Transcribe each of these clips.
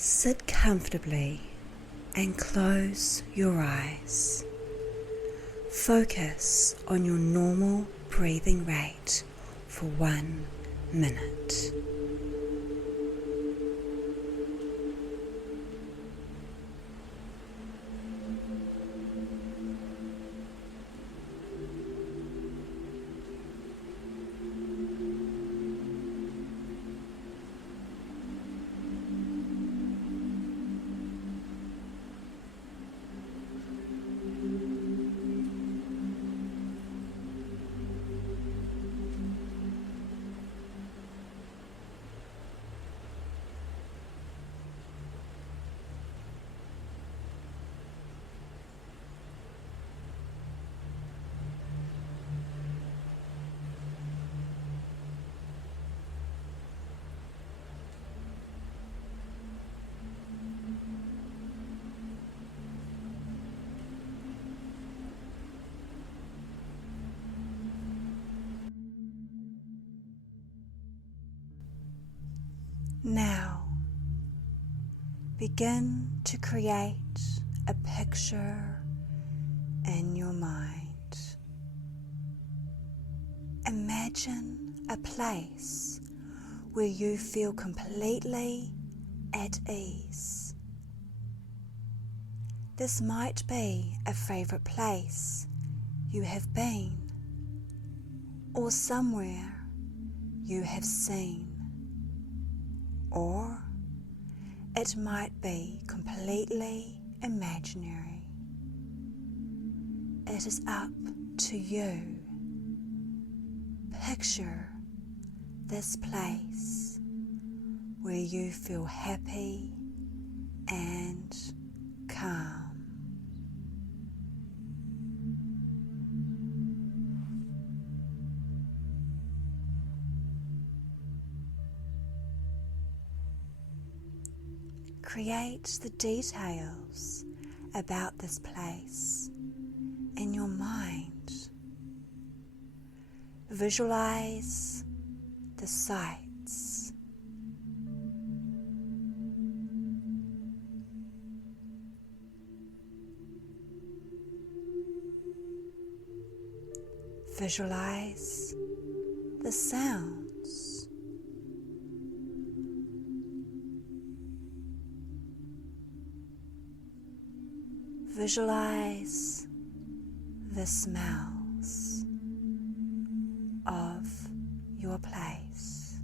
Sit comfortably and close your eyes. Focus on your normal breathing rate for 1 minute. Now, begin to create a picture in your mind. Imagine a place where you feel completely at ease. This might be a favorite place you have been, or somewhere you have seen. Or it might be completely imaginary. It is up to you. Picture this place where you feel happy and calm. Create the details about this place in your mind. Visualize the sights. Visualize the sounds. Visualize the smells of your place.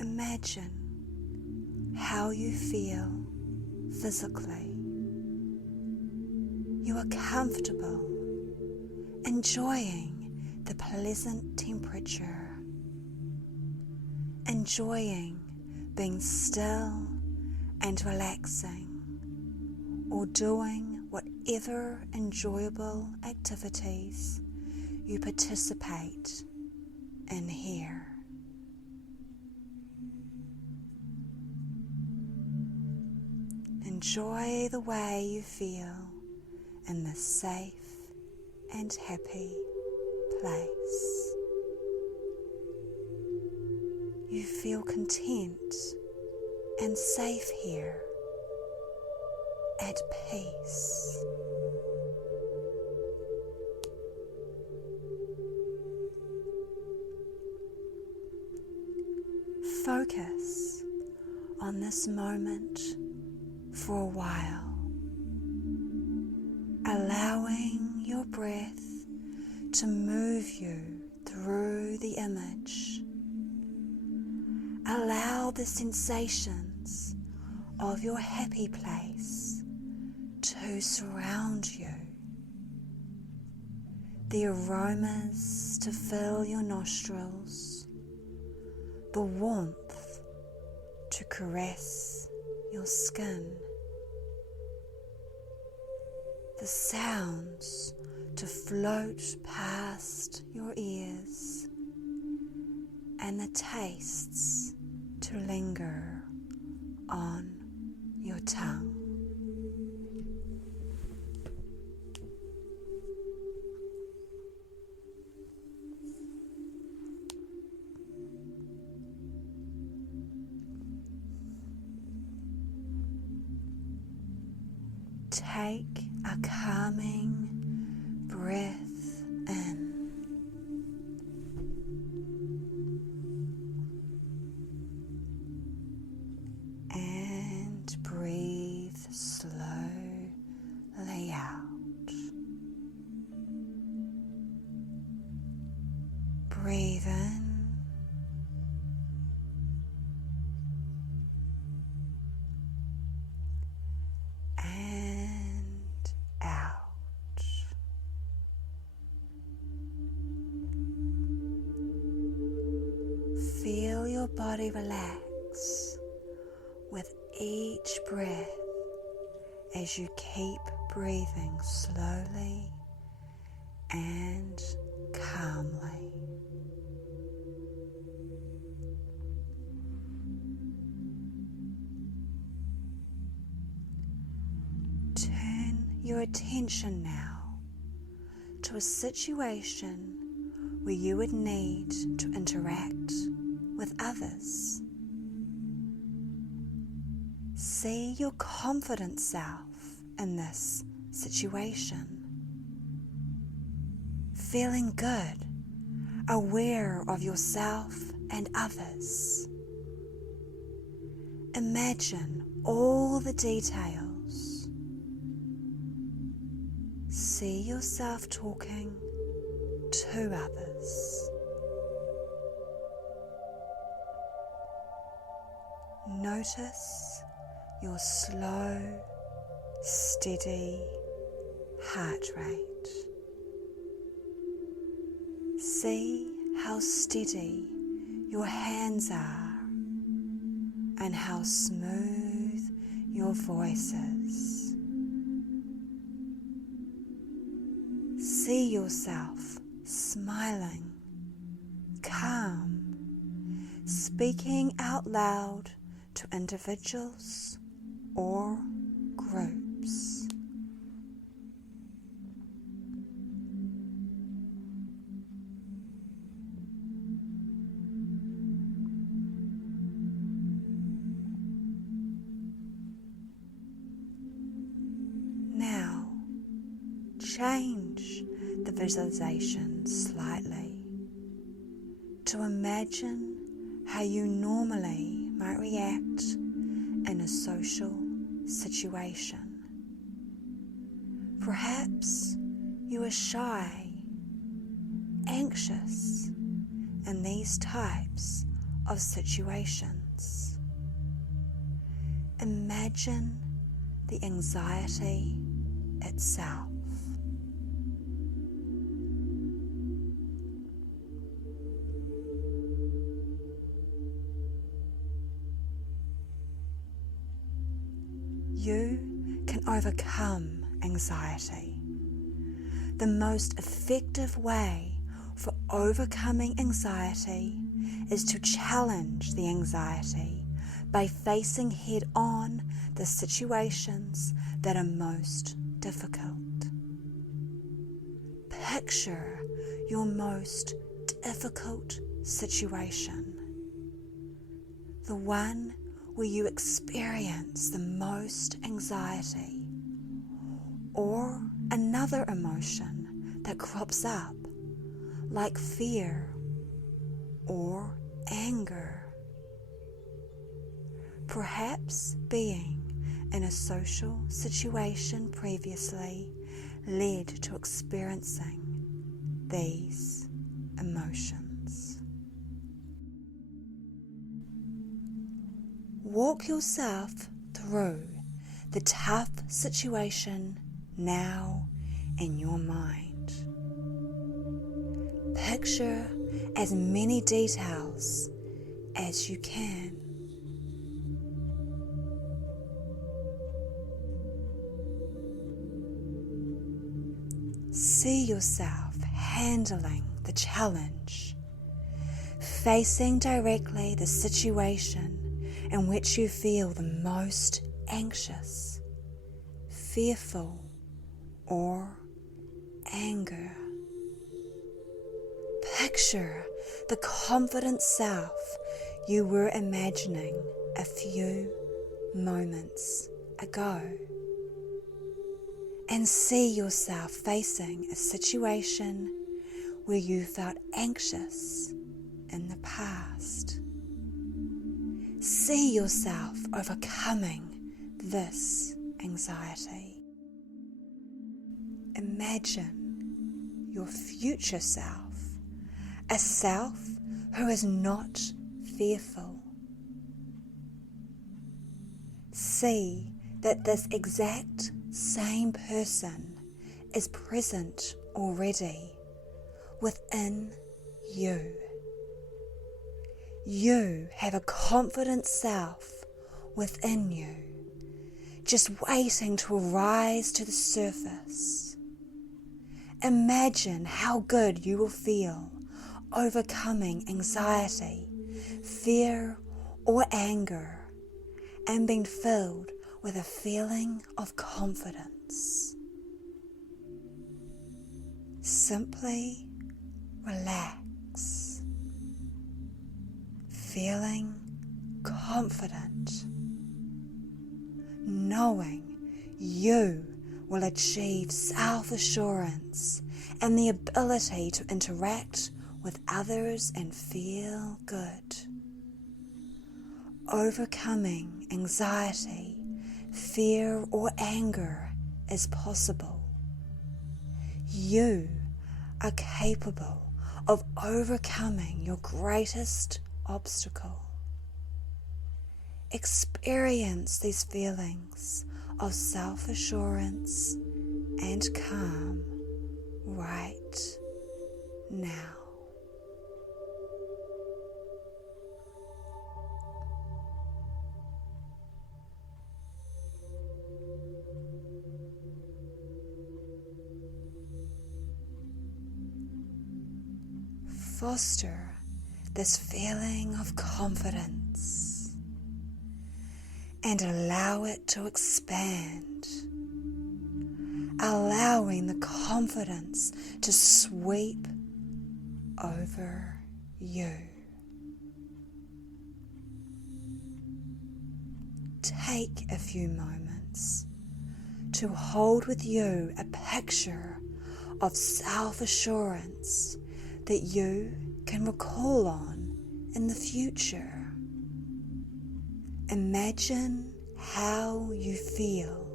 Imagine how you feel physically. You are comfortable, enjoying the pleasant temperature. Enjoying being still and relaxing, or doing whatever enjoyable activities you participate in here. Enjoy the way you feel in this safe and happy place. You feel content and safe here, at peace. Focus on this moment for a while, allowing your breath to move you through the image. Allow the sensations of your happy place to surround you. The aromas to fill your nostrils. The warmth to caress your skin. The sounds to float past your ears. And the tastes to linger on your tongue. take a calming breath in. And breathe slowly out. Breathe in and out. Feel your body relax with each breath as you keep breathing slowly and calmly. Turn your attention now to a situation where you would need to interact with others. See your confident self in this situation. Feeling good, aware of yourself and others. Imagine all the details. See yourself talking to others. Notice your slow, steady heart rate. See how steady your hands are and how smooth your voice is. See yourself smiling, calm, speaking out loud to individuals or groups. Now, change the visualization slightly to imagine how you normally might react in a social situation. Perhaps you are shy, anxious in these types of situations. Imagine the anxiety itself. You can overcome anxiety. The most effective way for overcoming anxiety is to challenge the anxiety by facing head-on the situations that are most difficult. Picture your most difficult situation, the one where you experience the most anxiety, or another emotion that crops up, like fear or anger. Perhaps being in a social situation previously led to experiencing these emotions. Walk yourself through the tough situation now in your mind. Picture as many details as you can. See yourself handling the challenge, facing directly the situation in which you feel the most anxious, fearful, or anger. Picture the confident self you were imagining a few moments ago. and see yourself facing a situation where you felt anxious in the past. See yourself overcoming this anxiety. Imagine your future self, a self who is not fearful. See that this exact same person is present already within you. You have a confident self within you, just waiting to rise to the surface. Imagine how good you will feel overcoming anxiety, fear, or anger, and being filled with a feeling of confidence. Simply relax, feeling confident, knowing you will achieve self-assurance and the ability to interact with others and feel good. Overcoming anxiety, fear, or anger is possible. You are capable of overcoming your greatest obstacle. Experience these feelings of self-assurance and calm right now. Foster this feeling of confidence and allow it to expand, allowing the confidence to sweep over you. Take a few moments to hold with you a picture of self-assurance that you can recall on in the future. Imagine how you feel,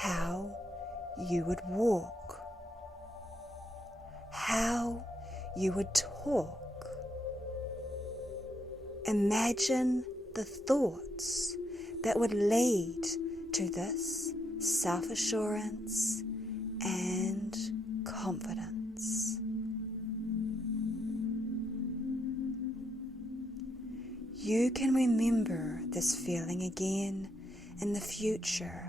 how you would walk, how you would talk. Imagine the thoughts that would lead to this self-assurance and confidence. You can remember this feeling again in the future.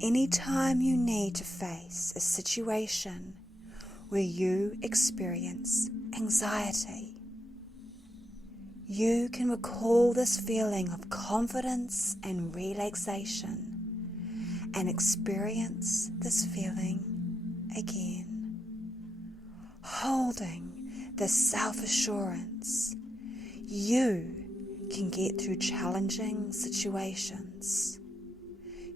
Anytime you need to face a situation where you experience anxiety, you can recall this feeling of confidence and relaxation and experience this feeling again. Holding this self-assurance, you can get through challenging situations.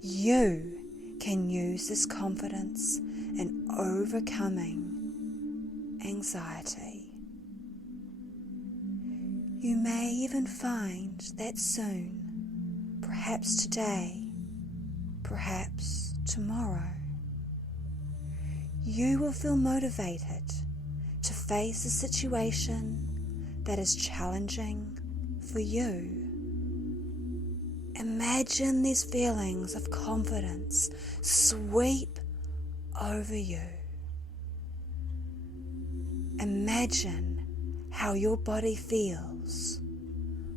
You can use this confidence in overcoming anxiety. You may even find that soon, perhaps today, perhaps tomorrow, you will feel motivated to face a situation that is challenging for you. Imagine these feelings of confidence sweep over you. Imagine how your body feels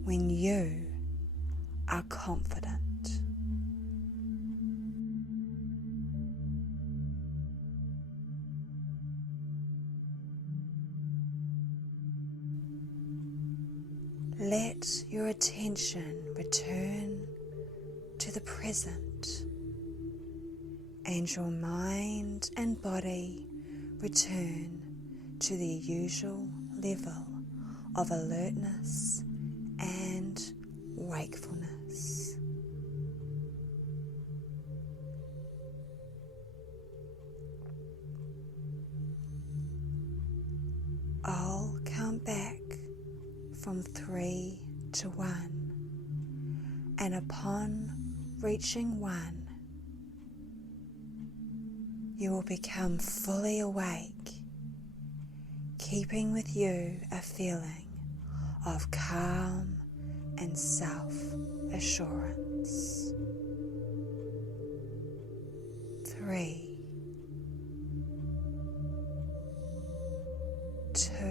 when you are confident. Let your attention return to the present, and your mind and body return to their usual level of alertness and wakefulness. from 3 to 1. And upon reaching 1, you will become fully awake, keeping with you a feeling of calm and self-assurance. 3, 2,